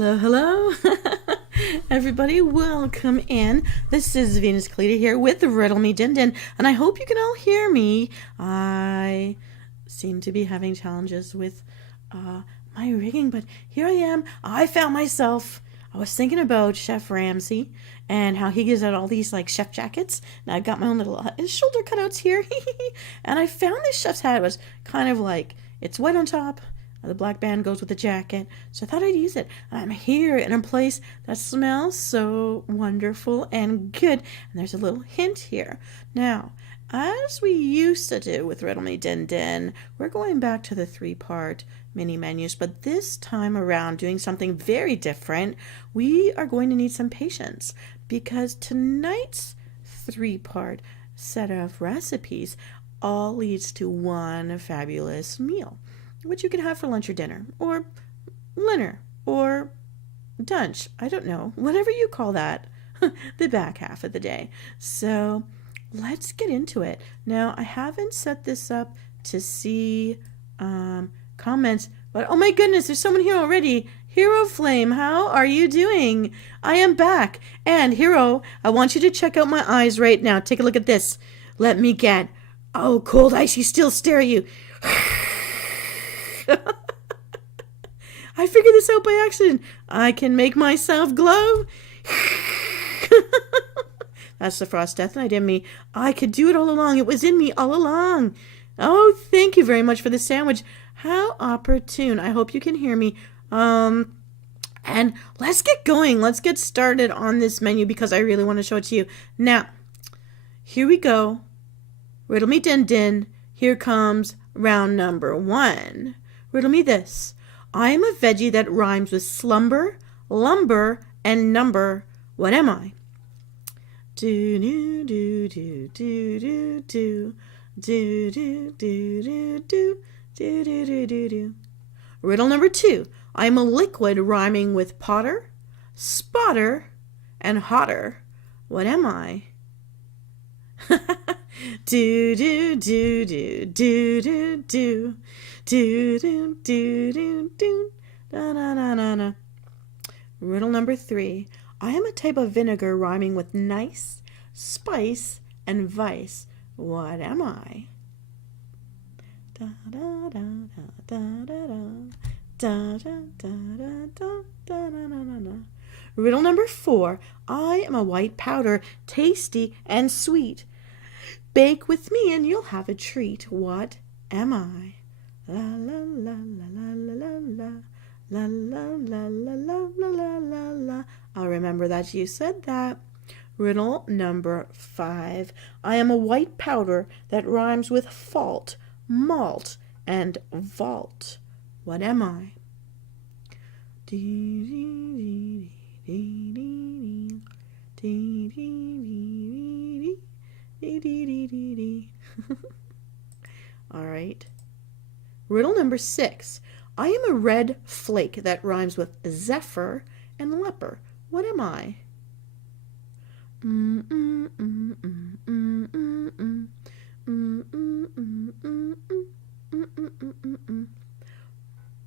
Hello, hello. Everybody, welcome in. This is Venus Callida here with Riddle Me Din Din, and I hope you can all hear me. I seem to be having challenges with my rigging, but here I am. I found myself. I was thinking about Chef Ramsay and how he gives out all these like chef jackets. And I've got my own little shoulder cutouts here. And I found this chef's hat. It was kind of like, it's white on top. The black band goes with the jacket, so I thought I'd use it. And I'm here in a place that smells so wonderful and good. And there's a little hint here. Now, as we used to do with Riddle Me Din Din, we're going back to the three-part mini menus, but this time around doing something very different. We are going to need some patience because tonight's three-part set of recipes all leads to one fabulous meal, which you can have for lunch or dinner, or dinner, or dunch. I don't know, whatever you call that, the back half of the day. So let's get into it. Now, I haven't set this up to see comments, but oh my goodness, there's someone here already. Hero Flame, how are you doing? I am back. And Hero, I want you to check out my eyes right now. Take a look at this. Let me get, oh, cold icy still stare at you. I figured this out by accident. I can make myself glow. That's the Frost Death Knight in me. I could do it all along. It was in me all along. Oh, thank you very much for the sandwich. How opportune. I hope you can hear me. And let's get going. Let's get started on this menu because I really want to show it to you. Now, here we go. Riddle me din din. Here comes round number 1. Riddle me this. I am a veggie that rhymes with slumber, lumber, and number. What am I? Do do do do do do do do do do do do do do do do. Riddle number 2. I am a liquid rhyming with potter, spotter, and hotter. What am I? Do do do do do do do do do do do do da da da da da. Riddle number 3. I am a type of vinegar rhyming with nice, spice, and vice. What am I? Da da da da da da da da da da da da da da. Riddle number 4. I am a white powder, tasty and sweet. Bake with me and you'll have a treat. What am I? La la la la la la la la la la la la la la la. I'll remember that you said that. Riddle number 5. I am a white powder that rhymes with fault, malt, and vault. What am I? Dee dee dee dee dee dee dee dee dee dee dee. All right. Riddle number 6. I am a red flake that rhymes with zephyr and leper. What am I?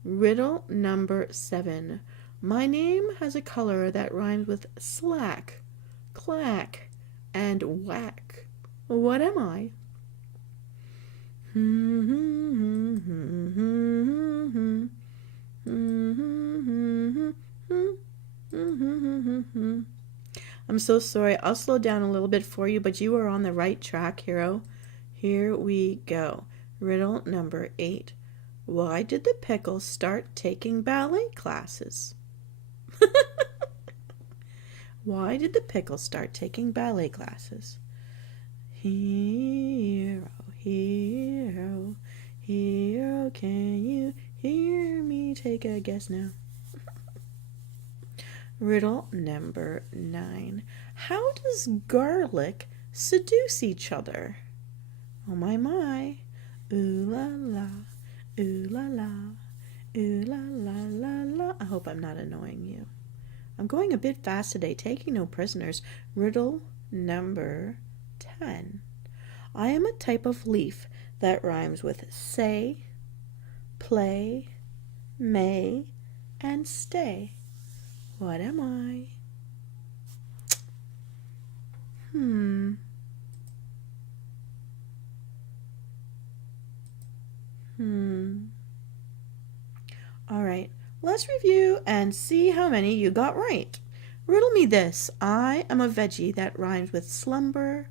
Riddle number 7. My name has a color that rhymes with slack, clack, and whack. What am I? I'm so sorry. I'll slow down a little bit for you, but you are on the right track, Hero. Here we go. Riddle number 8. Why did the pickle start taking ballet classes? Why did the pickle start taking ballet classes? Hero, hero, hero, can you hear me? Take a guess now. Riddle number 9. How does garlic seduce each other? Oh my my. Ooh la la, ooh la la, ooh la la la la. I hope I'm not annoying you. I'm going a bit fast today, taking no prisoners. Riddle number 10. I am a type of leaf that rhymes with say, play, may, and stay. What am I? Hmm. All right, let's review and see how many you got right. Riddle me this. I am a veggie that rhymes with slumber,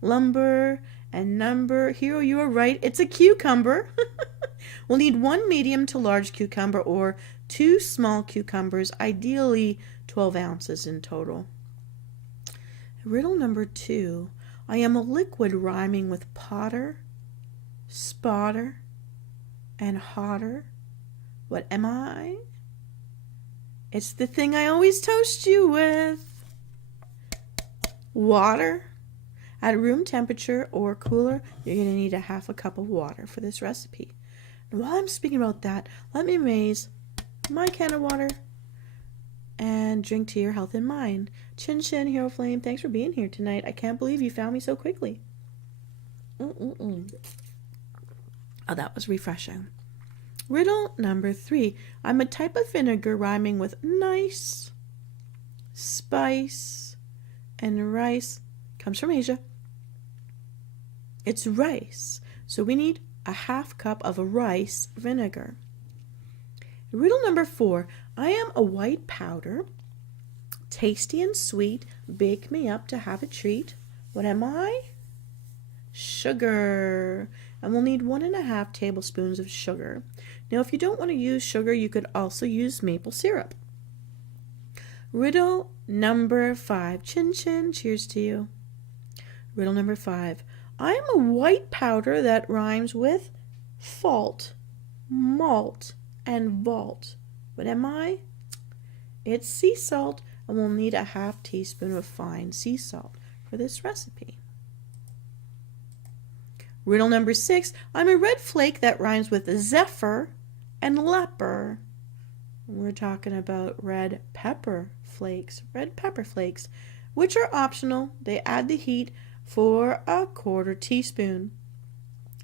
lumber, and number. Hero, you are right. It's a cucumber. We'll need 1 medium to large cucumber or 2 small cucumbers, ideally 12 ounces in total. Riddle number 2. I am a liquid rhyming with potter, spotter, and hotter. What am I? It's the thing I always toast you with. Water. At room temperature or cooler, you're going to need a half a cup of water for this recipe. And while I'm speaking about that, let me raise my can of water and drink to your health and mine. Chin Chin, Hero Flame, thanks for being here tonight. I can't believe you found me so quickly. Oh, that was refreshing. Riddle number 3. I'm a type of vinegar rhyming with nice, spice, and rice. Comes from Asia. It's rice. So we need a half cup of rice vinegar. Riddle number 4. I am a white powder. Tasty and sweet. Bake me up to have a treat. What am I? Sugar. And we'll need 1.5 tablespoons of sugar. Now, if you don't want to use sugar, you could also use maple syrup. Riddle number 5. Chin Chin, cheers to you. Riddle number 5. I am a white powder that rhymes with fault, malt, and vault. What am I? It's sea salt, and we'll need a half teaspoon of fine sea salt for this recipe. Riddle number 6. I'm a red flake that rhymes with zephyr and leper. We're talking about red pepper flakes, which are optional. They add the heat for a 1/4 teaspoon.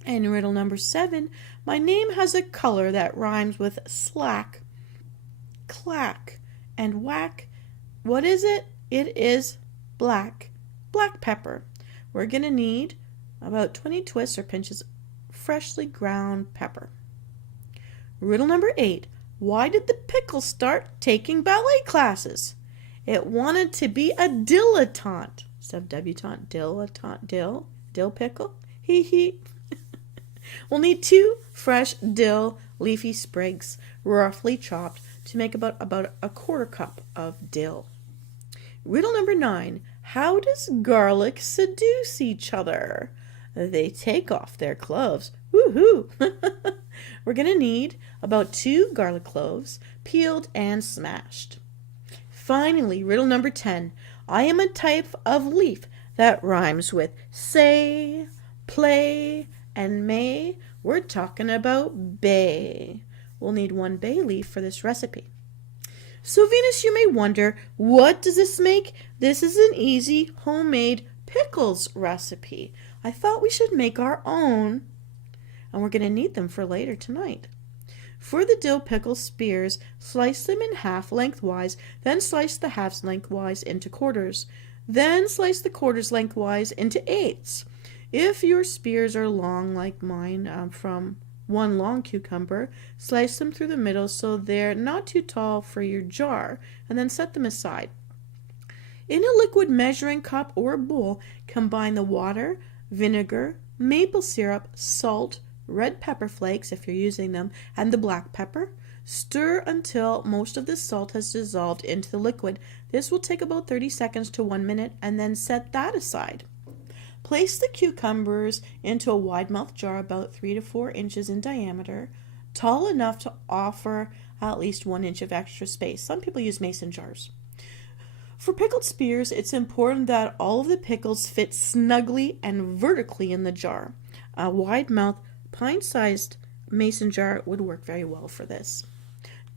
And riddle number 7. My name has a color that rhymes with slack, clack, and whack. What is it? It is black pepper. We're going to need about 20 twists or pinches freshly ground pepper. Riddle number 8. Why did the pickle start taking ballet classes? It wanted to be a dilettante. Instead of debutante, dilettante, dill pickle. Hee hee. We'll need 2 fresh dill leafy sprigs, roughly chopped, to make about a 1/4 cup of dill. Riddle number 9. How does garlic seduce each other? They take off their cloves. Woohoo! We're going to need about 2 garlic cloves, peeled and smashed. Finally, riddle number 10. I am a type of leaf that rhymes with say, play, and may. We're talking about bay. We'll need 1 bay leaf for this recipe. So Venus, you may wonder, what does this make? This is an easy homemade pickles recipe. I thought we should make our own, and we're going to need them for later tonight. For the dill pickle spears, slice them in half lengthwise, then slice the halves lengthwise into quarters. Then slice the quarters lengthwise into eighths. If your spears are long like mine, from 1 long cucumber, slice them through the middle so they're not too tall for your jar, and then set them aside. In a liquid measuring cup or bowl, combine the water, vinegar, maple syrup, salt, red pepper flakes if you're using them, and the black pepper. Stir until most of the salt has dissolved into the liquid. This will take about 30 seconds to 1 minute, and then set that aside. Place the cucumbers into a wide-mouthed jar about 3 to 4 inches in diameter, tall enough to offer at least 1 inch of extra space. Some people use mason jars. For pickled spears, it's important that all of the pickles fit snugly and vertically in the jar. A wide-mouthed, pint-sized mason jar would work very well for this.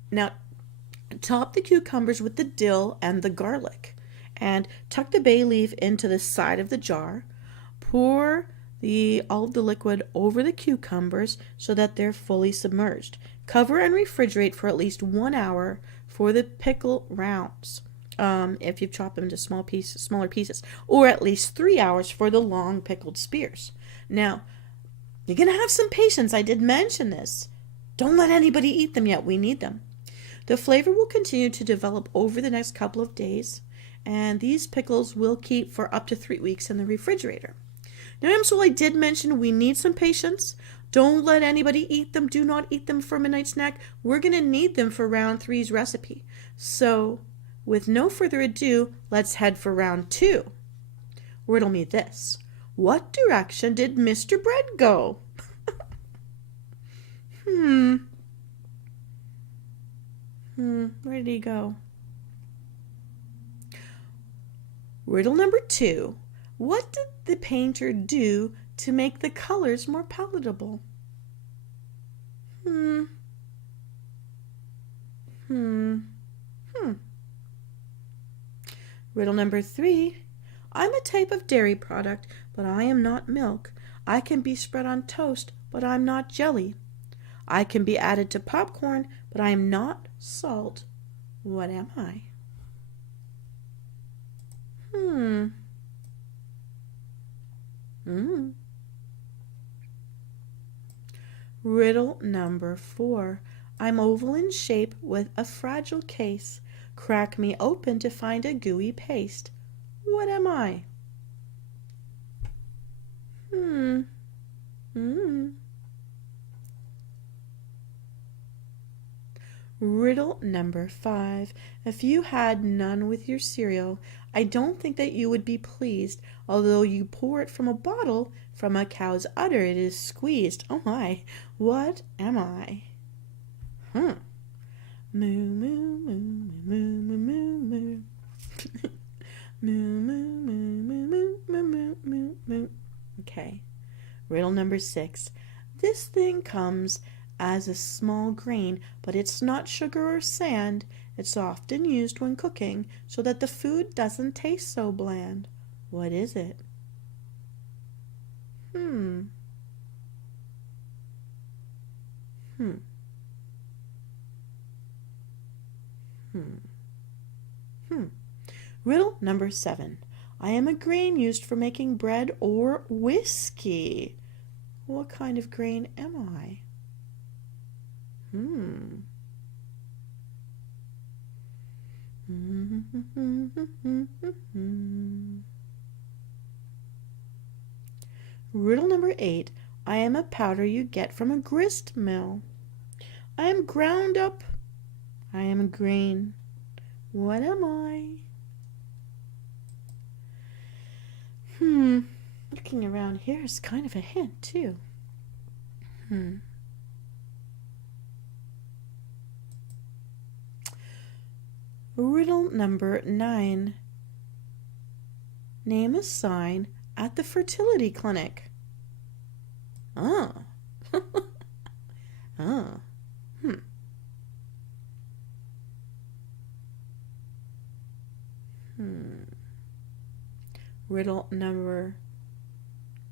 Now, top the cucumbers with the dill and the garlic, and tuck the bay leaf into the side of the jar. Pour all of the liquid over the cucumbers so that they're fully submerged. Cover and refrigerate for at least 1 hour for the pickle rounds. If you've chopped them into smaller pieces, or at least 3 hours for the long pickled spears. Now, you're going to have some patience. I did mention this. Don't let anybody eat them yet. We need them. The flavor will continue to develop over the next couple of days, and these pickles will keep for up to 3 weeks in the refrigerator. Now, Msoul, I did mention we need some patience. Don't let anybody eat them. Do not eat them for a midnight snack. We're going to need them for round 3's recipe. So, with no further ado, let's head for round 2. Riddle me this. What direction did Mr. Bread go? Where did he go? Riddle number 2. What did the painter do to make the colors more palatable? Riddle number 3. I'm a type of dairy product, but I am not milk. I can be spread on toast, but I'm not jelly. I can be added to popcorn, but I am not salt. What am I? Riddle number 4. I'm oval in shape with a fragile case. Crack me open to find a gooey paste. What am I? Riddle number 5. If you had none with your cereal, I don't think that you would be pleased. Although you pour it from a bottle, from a cow's udder it is squeezed. Oh my, what am I? Moo, moo, moo, moo, moo, moo, moo. Moo, moo, moo, moo, moo, moo, moo, moo. Okay. Riddle number 6. This thing comes as a small grain, but it's not sugar or sand. It's often used when cooking so that the food doesn't taste so bland. What is it? Riddle number 7. I am a grain used for making bread or whiskey. What kind of grain am I? Riddle number 8. I am a powder you get from a grist mill. I am ground up. I am a grain. What am I? Looking around here is kind of a hint, too. Riddle number 9. Name a sign at the fertility clinic. Riddle number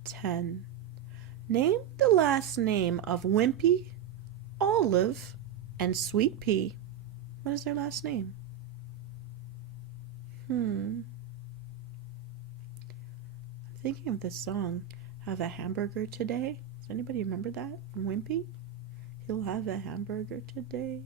10. Name the last name of Wimpy, Olive, and Sweet Pea. What is their last name? I'm thinking of this song, Have a Hamburger Today. Does anybody remember that from Wimpy? He'll have a hamburger today.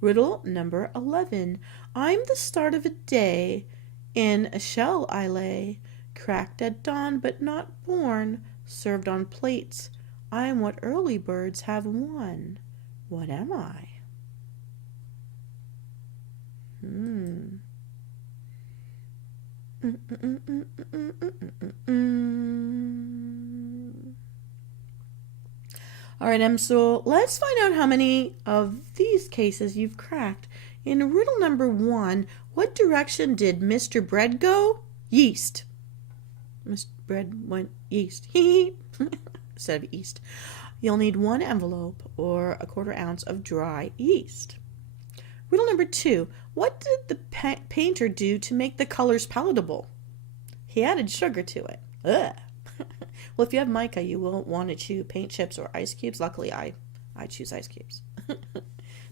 Riddle number 11. I'm the start of a day. In a shell I lay. Cracked at dawn but not born. Served on plates. I'm what early birds have won. What am I? All right, Msoul, let's find out how many of these cases you've cracked. In riddle number 1, what direction did Mr. Bread go? Yeast. Mr. Bread went east. Instead of east. You'll need 1 envelope or a 1/4 ounce of dry yeast. Riddle number 2. What did the painter do to make the colors palatable? He added sugar to it. Ugh. Well, if you have mica, you won't want to chew paint chips or ice cubes. Luckily, I choose ice cubes.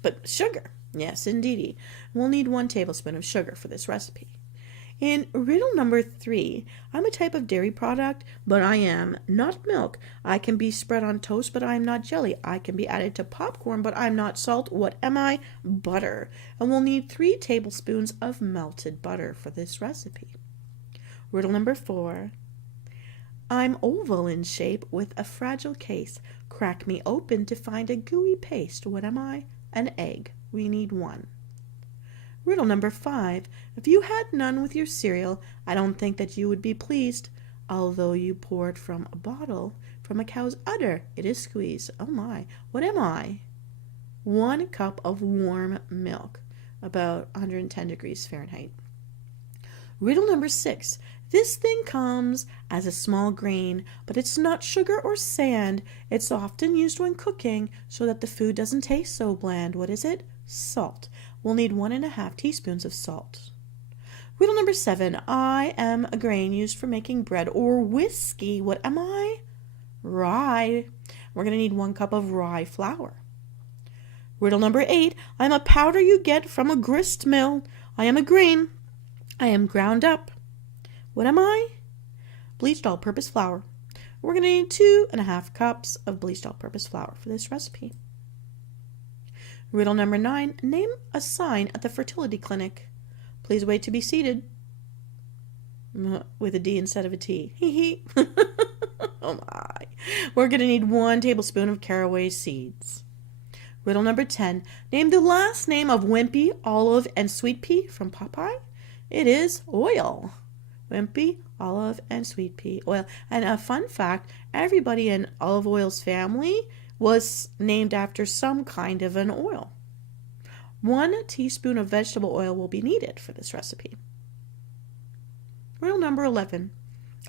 But sugar, yes, indeedy. We'll need 1 tablespoon of sugar for this recipe. In riddle number 3, I'm a type of dairy product, but I am not milk. I can be spread on toast, but I am not jelly. I can be added to popcorn, but I'm not salt. What am I? Butter. And we'll need 3 tablespoons of melted butter for this recipe. Riddle number 4. I'm oval in shape with a fragile case. Crack me open to find a gooey paste. What am I? An egg. We need 1. Riddle number 5. If you had none with your cereal, I don't think that you would be pleased. Although you pour it from a bottle, from a cow's udder, it is squeezed. Oh my, what am I? 1 cup of warm milk, about 110 degrees Fahrenheit. Riddle number 6. This thing comes as a small grain, but it's not sugar or sand. It's often used when cooking so that the food doesn't taste so bland. What is it? Salt. We'll need 1½ teaspoons of salt. Riddle number 7. I am a grain used for making bread or whiskey. What am I? Rye. We're going to need 1 cup of rye flour. Riddle number 8. I'm a powder you get from a grist mill. I am a grain. I am ground up. What am I? Bleached all-purpose flour. We're going to need 2½ cups of bleached all-purpose flour for this recipe. Riddle number 9. Name a sign at the fertility clinic. Please wait to be seated. With a D instead of a T. Hee hee. Oh my. We're going to need 1 tablespoon of caraway seeds. Riddle number 10. Name the last name of Wimpy, Olive, and Sweet Pea from Popeye. It is oil. Wimpy, Olive, and Sweet Pea oil. And a fun fact, everybody in Olive Oil's family was named after some kind of an oil. 1 teaspoon of vegetable oil will be needed for this recipe. Riddle number 11.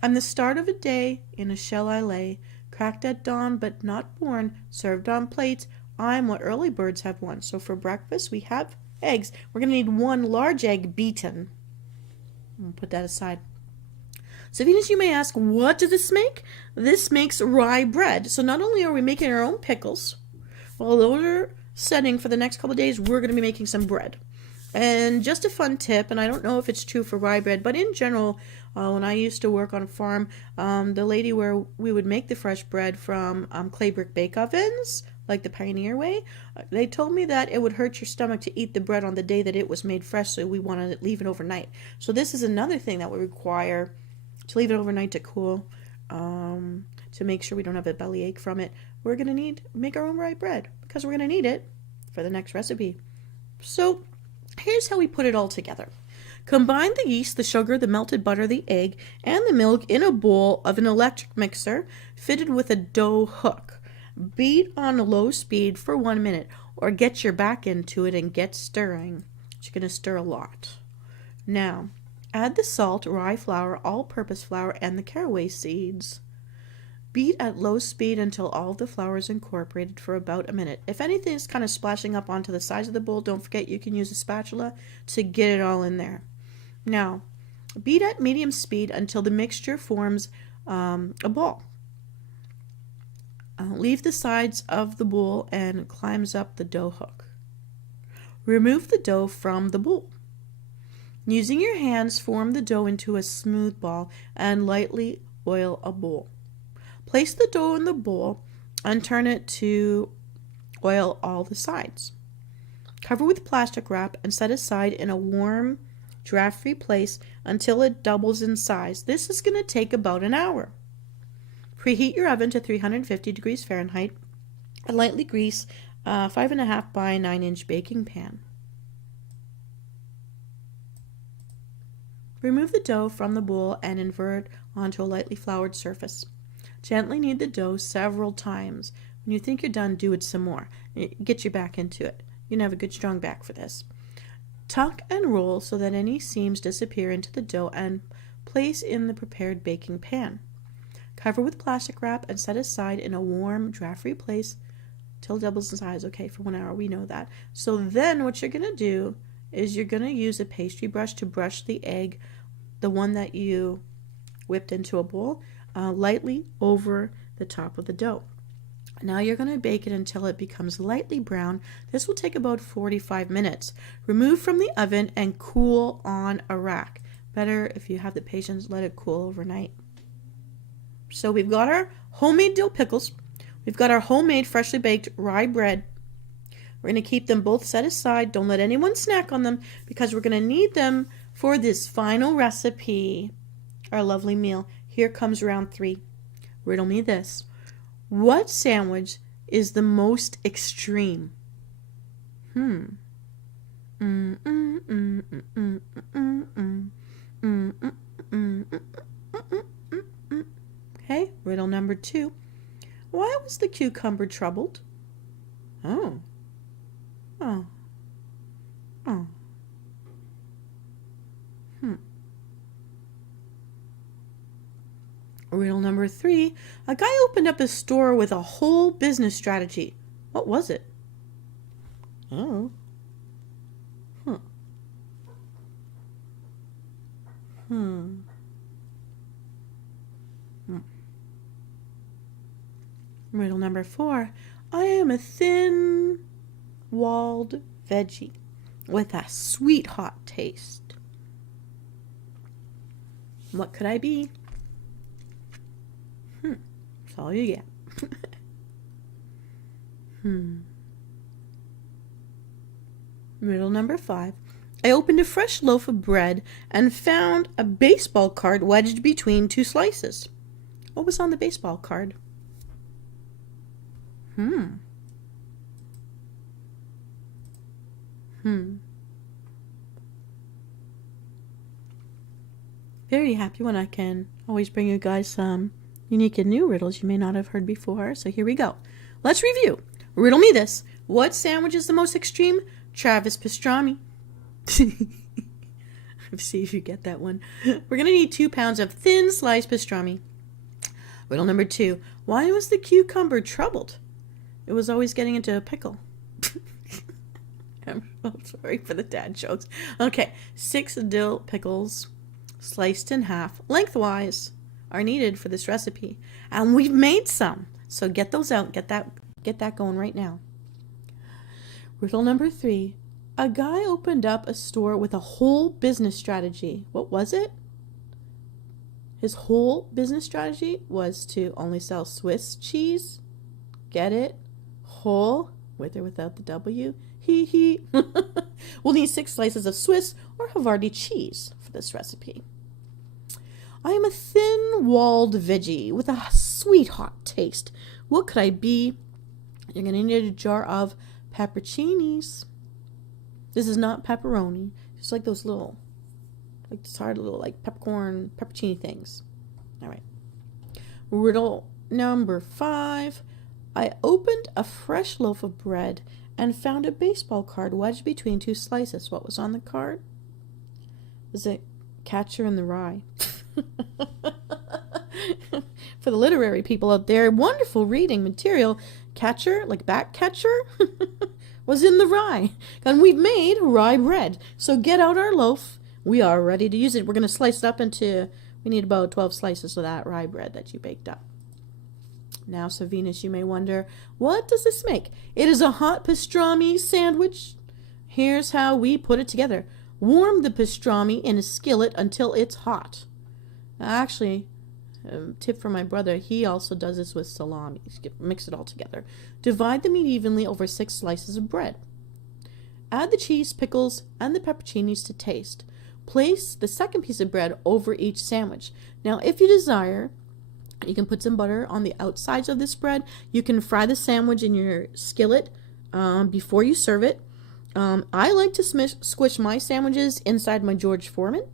I'm the start of a day, in a shell I lay, cracked at dawn but not born, served on plates. I'm what early birds have won. So for breakfast we have eggs. We're going to need 1 large egg beaten. We'll put that aside. So Venus, you may ask, what does this make? This makes rye bread. So not only are we making our own pickles, well, those are setting for the next couple of days, we're going to be making some bread. And just a fun tip, and I don't know if it's true for rye bread, but in general, when I used to work on a farm, the lady where we would make the fresh bread from clay brick bake ovens, like the Pioneer way, they told me that it would hurt your stomach to eat the bread on the day that it was made fresh, so we want to leave it overnight. So this is another thing that would require to leave it overnight to cool, to make sure we don't have a bellyache from it. We're going to make our own rye bread because we're going to need it for the next recipe. So here's how we put it all together. Combine the yeast, the sugar, the melted butter, the egg, and the milk in a bowl of an electric mixer fitted with a dough hook. Beat on low speed for 1 minute, or get your back into it and get stirring. You're going to stir a lot. Now, add the salt, rye flour, all-purpose flour, and the caraway seeds. Beat at low speed until all of the flour is incorporated for about a minute. If anything is kind of splashing up onto the sides of the bowl, don't forget you can use a spatula to get it all in there. Now, beat at medium speed until the mixture forms a ball. Leave the sides of the bowl and climbs up the dough hook. Remove the dough from the bowl. Using your hands, form the dough into a smooth ball and lightly oil a bowl. Place the dough in the bowl and turn it to oil all the sides. Cover with plastic wrap and set aside in a warm, draft-free place until it doubles in size. This is going to take about an hour. Preheat your oven to 350 degrees Fahrenheit and lightly grease a 5.5 by 9-inch baking pan. Remove the dough from the bowl and invert onto a lightly floured surface. Gently knead the dough several times. When you think you're done, do it some more. Get your back into it. You can have a good strong back for this. Tuck and roll so that any seams disappear into the dough and place in the prepared baking pan. Cover with plastic wrap and set aside in a warm, draft-free place till it doubles in size. Okay, for 1 hour, we know that. So then what you're going to do is you're going to use a pastry brush to brush the egg, the one that you whipped into a bowl, lightly over the top of the dough. Now you're going to bake it until it becomes lightly brown. This will take about 45 minutes. Remove from the oven and cool on a rack. Better if you have the patience, let it cool overnight. So we've got our homemade dill pickles. We've got our homemade freshly baked rye bread. We're going to keep them both set aside. Don't let anyone snack on them because we're going to need them for this final recipe, our lovely meal. Here comes round 3. Riddle me this. What sandwich is the most extreme? Okay, riddle number 2. Why was the cucumber troubled? Oh. Riddle number 3. A guy opened up a store with a whole business strategy. What was it? Oh. Riddle number 4. I am a thin-walled veggie with a sweet hot taste. What could I be? That's all you get. Riddle number 5. I opened a fresh loaf of bread and found a baseball card wedged between 2 slices. What was on the baseball card? Very happy when I can always bring you guys some unique and new riddles you may not have heard before. So here we go. Let's review. Riddle me this. What sandwich is the most extreme? Travis pastrami. See if you get that one. We're going to need 2 pounds of thin sliced pastrami. Riddle number 2. Why was the cucumber troubled? It was always getting into a pickle. I'm so sorry for the dad jokes. Okay, 6 dill pickles sliced in half lengthwise are needed for this recipe. And we've made some. So get those out. Get that going right now. Riddle number 3. A guy opened up a store with a whole business strategy. What was it? His whole business strategy was to only sell Swiss cheese. Get it? Whole, with or without the W. Hee. We'll need 6 slices of Swiss or Havarti cheese for this recipe. I am a thin-walled veggie with a sweet hot taste. What could I be? You're going to need a jar of pepperoncinis. This is not pepperoni. It's like those little, like this hard little like peppercorn, pepperoni things. All right. Riddle number 5. I opened a fresh loaf of bread and found a baseball card wedged between 2 slices. What was on the card? Was it Catcher in the Rye? For the literary people out there, wonderful reading material. Catcher, like bat catcher, was in the rye. And we've made rye bread. So get out our loaf. We are ready to use it. We're going to slice it up into, we need about 12 slices of that rye bread that you baked up. Now, so Venus, you may wonder, what does this make? It is a hot pastrami sandwich. Here's how we put it together. Warm the pastrami in a skillet until it's hot. Actually, a tip from my brother, he also does this with salami. Mix it all together. Divide the meat evenly over 6 slices of bread. Add the cheese, pickles, and the pepperoncinis to taste. Place the second piece of bread over each sandwich. Now, if you desire, you can put some butter on the outsides of this bread. You can fry the sandwich in your skillet before you serve it. I like to squish my sandwiches inside my George Foreman.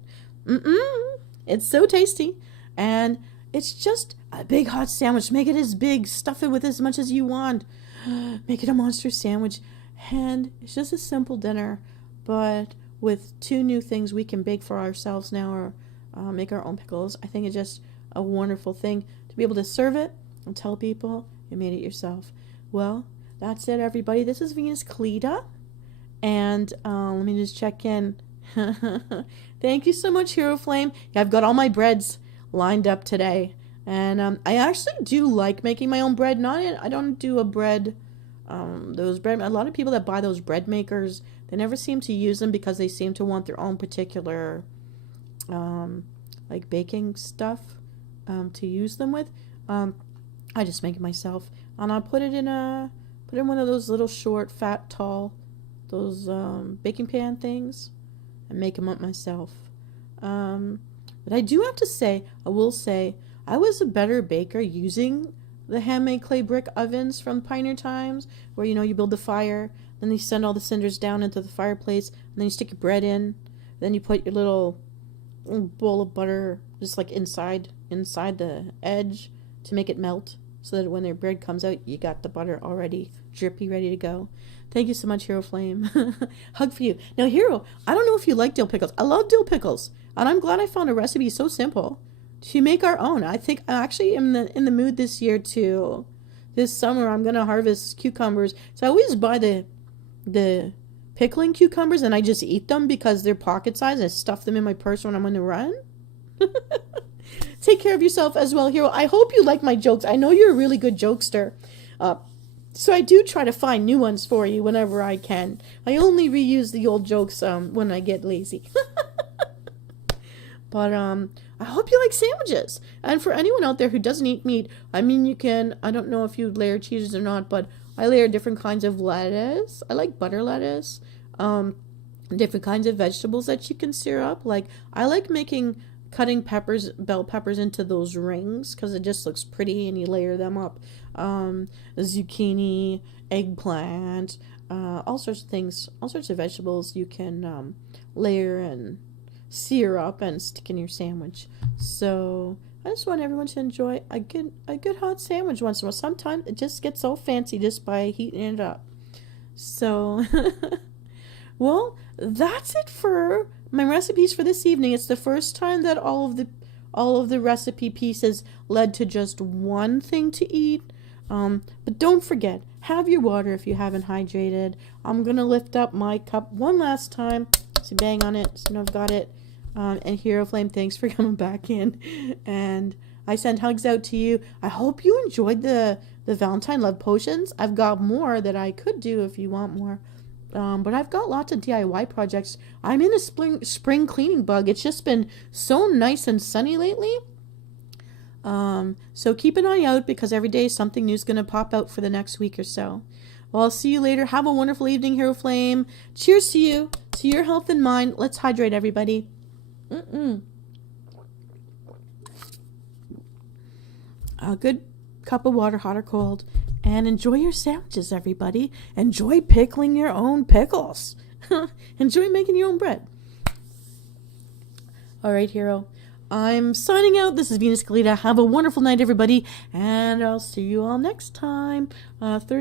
It's so tasty. And it's just a big hot sandwich. Make it as big. Stuff it with as much as you want. Make it a monster sandwich. And it's just a simple dinner. But with 2 new things we can bake for ourselves now, or make our own pickles. I think it's just a wonderful thing to be able to serve it and tell people you made it yourself. Well, that's it, everybody. This is Venus Callida. And let me just check in. Thank you so much, Hero Flame. Yeah, I've got all my breads lined up today. And I actually do like making my own bread. I don't do a bread, those bread. A lot of people that buy those bread makers, they never seem to use them because they seem to want their own particular, like baking stuff, to use them with. I just make it myself, and I put it in one of those little short, fat, tall, those baking pan things, and make them up myself. But I do have to say, I will say, I was a better baker using the handmade clay brick ovens from Pioneer Times, where you build the fire, then you send all the cinders down into the fireplace, and then you stick your bread in, then you put your little bowl of butter just like inside the edge to make it melt, so that when their bread comes out, you got the butter already drippy, ready to go. Thank you so much, Hero Flame. Hug for you. Now, Hero, I don't know if you like dill pickles. I love dill pickles, and I'm glad I found a recipe so simple to make our own. I think I actually am in the mood this year to. This summer, I'm gonna harvest cucumbers. So I always buy the pickling cucumbers, and I just eat them because they're pocket size. I stuff them in my purse when I'm on the run. Take care of yourself as well, Hero. I hope you like my jokes. I know you're a really good jokester. So I do try to find new ones for you whenever I can. I only reuse the old jokes when I get lazy. But I hope you like sandwiches. And for anyone out there who doesn't eat meat, I mean, you can, I don't know if you layer cheeses or not, but I layer different kinds of lettuce. I like butter lettuce. Different kinds of vegetables that you can sear up. Like, I like cutting peppers, bell peppers into those rings because it just looks pretty, and you layer them up. Zucchini, eggplant, all sorts of things, all sorts of vegetables you can layer and sear up and stick in your sandwich. So I just want everyone to enjoy a good hot sandwich once in a while. Sometimes it just gets so fancy just by heating it up. So well, that's it for my recipes for this evening. It's the first time that all of the recipe pieces led to just one thing to eat. But don't forget, have your water if you haven't hydrated. I'm gonna lift up my cup one last time. So bang on it, so I've got it. And Hero Flame, thanks for coming back in. And I send hugs out to you. I hope you enjoyed the Valentine Love Potions. I've got more that I could do if you want more. But I've got lots of DIY projects. I'm in a spring cleaning bug. It's just been so nice and sunny lately. So keep an eye out because every day something new is going to pop out for the next week or so. Well, I'll see you later. Have a wonderful evening, Hero Flame. Cheers to you, to your health and mind. Let's hydrate, everybody. A good cup of water, hot or cold. And enjoy your sandwiches, everybody. Enjoy pickling your own pickles. Enjoy making your own bread. All right, Hero. I'm signing out. This is Venus Callida. Have a wonderful night, everybody. And I'll see you all next time. Thursday.